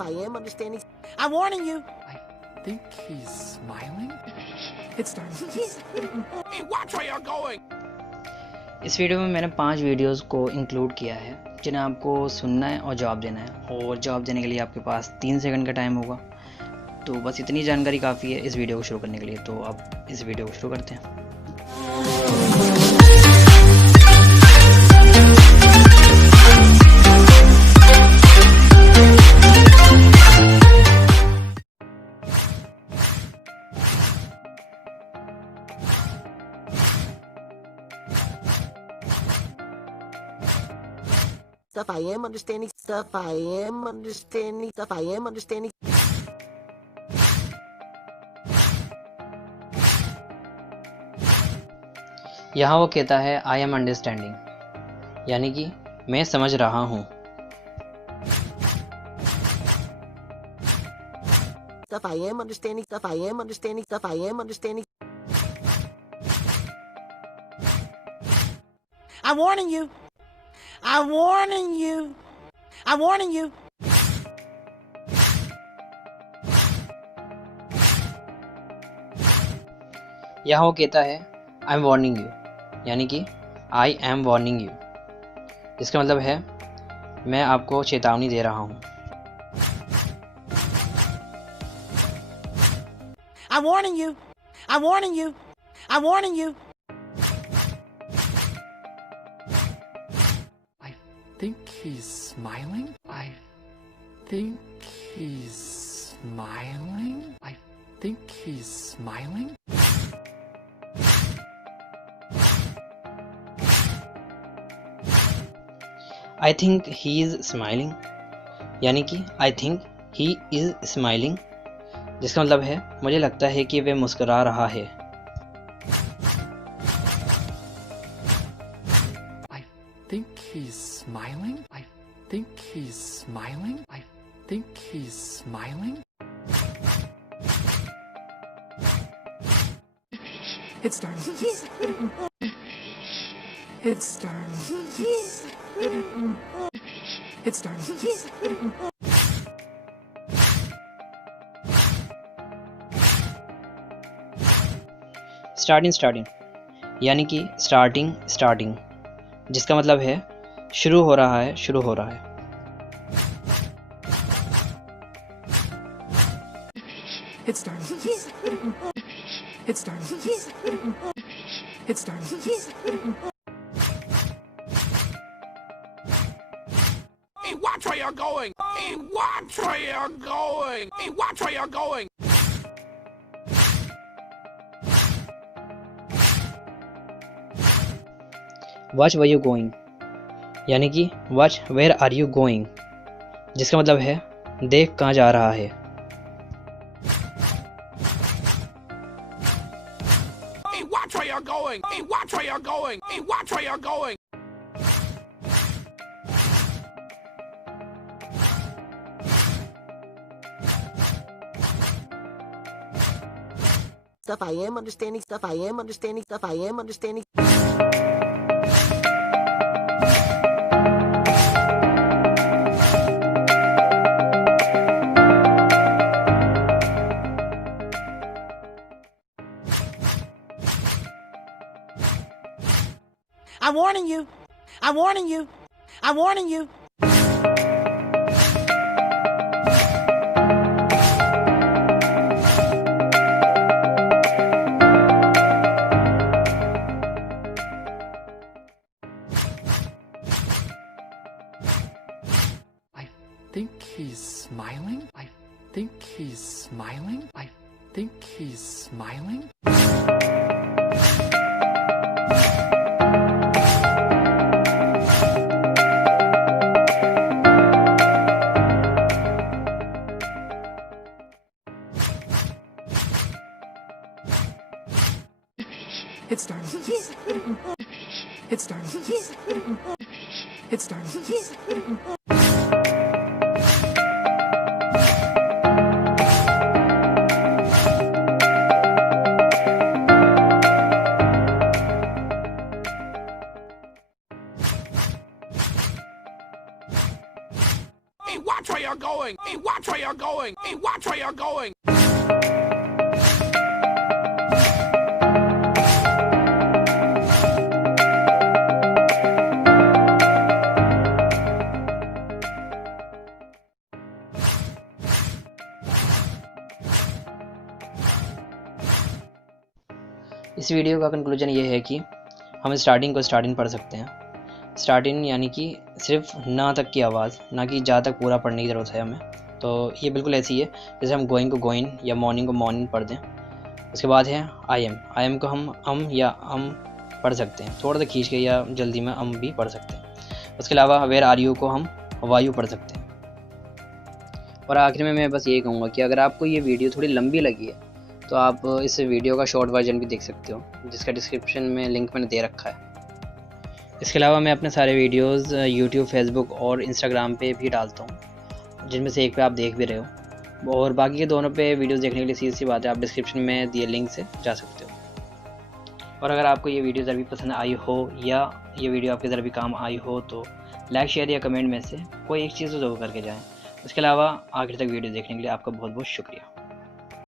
I am understanding. I'm warning you. I think he's smiling. It's starting. Hey, watch where you're going. इस video में मैंने 5 videos को include किया है जिन्हें आपको सुनना है और जवाब देना है, और जवाब देने के लिए आपके पास 3 सेकंड का टाइम होगा। तो बस इतनी जानकारी काफ़ी है इस वीडियो को शुरू करने के लिए। तो अब इस वीडियो को शुरू करते हैं। Stuff I am understanding. Stuff I am understanding. Stuff I am understanding. यहाँ वो कहता है आई एम अंडरस्टैंडिंग, यानी कि मैं समझ रहा हूँ। Stuff I am understanding. Stuff I am understanding. Stuff I am understanding. I'm warning you. I'm warning you. I'm warning you. यहाँ वो कहता है आई एम वार्निंग यू, यानी कि आई एम वार्निंग यू, जिसका मतलब है मैं आपको चेतावनी दे रहा हूँ। I'm warning you. I'm warning you. I'm warning you. I think he's smiling. I think he's smiling. I think he's smiling. I think he is smiling, यानी कि I think he is smiling, जिसका मतलब है मुझे लगता है कि वह मुस्कुरा रहा है। I think he's smiling. I think he's smiling. I think he's smiling. It's starting. It's starting. It's starting. Starting यानी कि स्टार्टिंग, जिसका मतलब है शुरू हो रहा है। It's starting. It's starting. It's starting. Hey, watch where you're going. Hey, watch where you're going. Hey, watch where you're going. Watch where you going, यानी कि watch where are you going, जिसका मतलब है देख कहाँ जा रहा है। Hey, watch where you're going. Hey, watch where you're going. Hey, watch where you're going. Stuff I am understanding. Stuff I am understanding. Stuff I am understanding. I'm warning you. I'm warning you. I'm warning you. I think he's smiling. I think he's smiling. I think he's smiling. It's starting. It's starting. It's starting. Hey, watch where you're going. Hey, watch. watch where you're going. Hey, watch where you're going. इस video का conclusion ये है कि हम starting को starting पढ़ सकते हैं। स्टार्टिंग यानी कि सिर्फ ना तक की आवाज़, ना कि जा तक पूरा पढ़ने की ज़रूरत है हमें। तो ये बिल्कुल ऐसी है जैसे हम गोइंग को गोइंग या मॉर्निंग को मॉर्निंग पढ़ दें। उसके बाद है आई एम को हम या पढ़ सकते हैं, थोड़ा सा खींच के या जल्दी में भी पढ़ सकते हैं। उसके अलावा वेयर आर यू को हम वायु पढ़ सकते हैं। और आखिर में मैं बस ये कहूँगा कि अगर आपको ये वीडियो थोड़ी लंबी लगी है तो आप इस वीडियो का शॉर्ट वर्जन भी देख सकते हो, जिसका डिस्क्रिप्शन में लिंक मैंने दे रखा है। इसके अलावा मैं अपने सारे वीडियोस यूट्यूब, फेसबुक और इंस्टाग्राम पे भी डालता हूँ, जिनमें से एक पे आप देख भी रहे हो, और बाकी के दोनों पे वीडियोस देखने के लिए सीधी सी बात है, आप डिस्क्रिप्शन में दिए लिंक से जा सकते हो। और अगर आपको ये वीडियो ज़रा भी पसंद आई हो या ये वीडियो आपके ज़रा भी काम आई हो तो लाइक, शेयर या कमेंट में से कोई एक चीज़ ज़रूर करके जाएँ। उसके अलावा आखिर तक वीडियो देखने के लिए आपका बहुत बहुत शुक्रिया।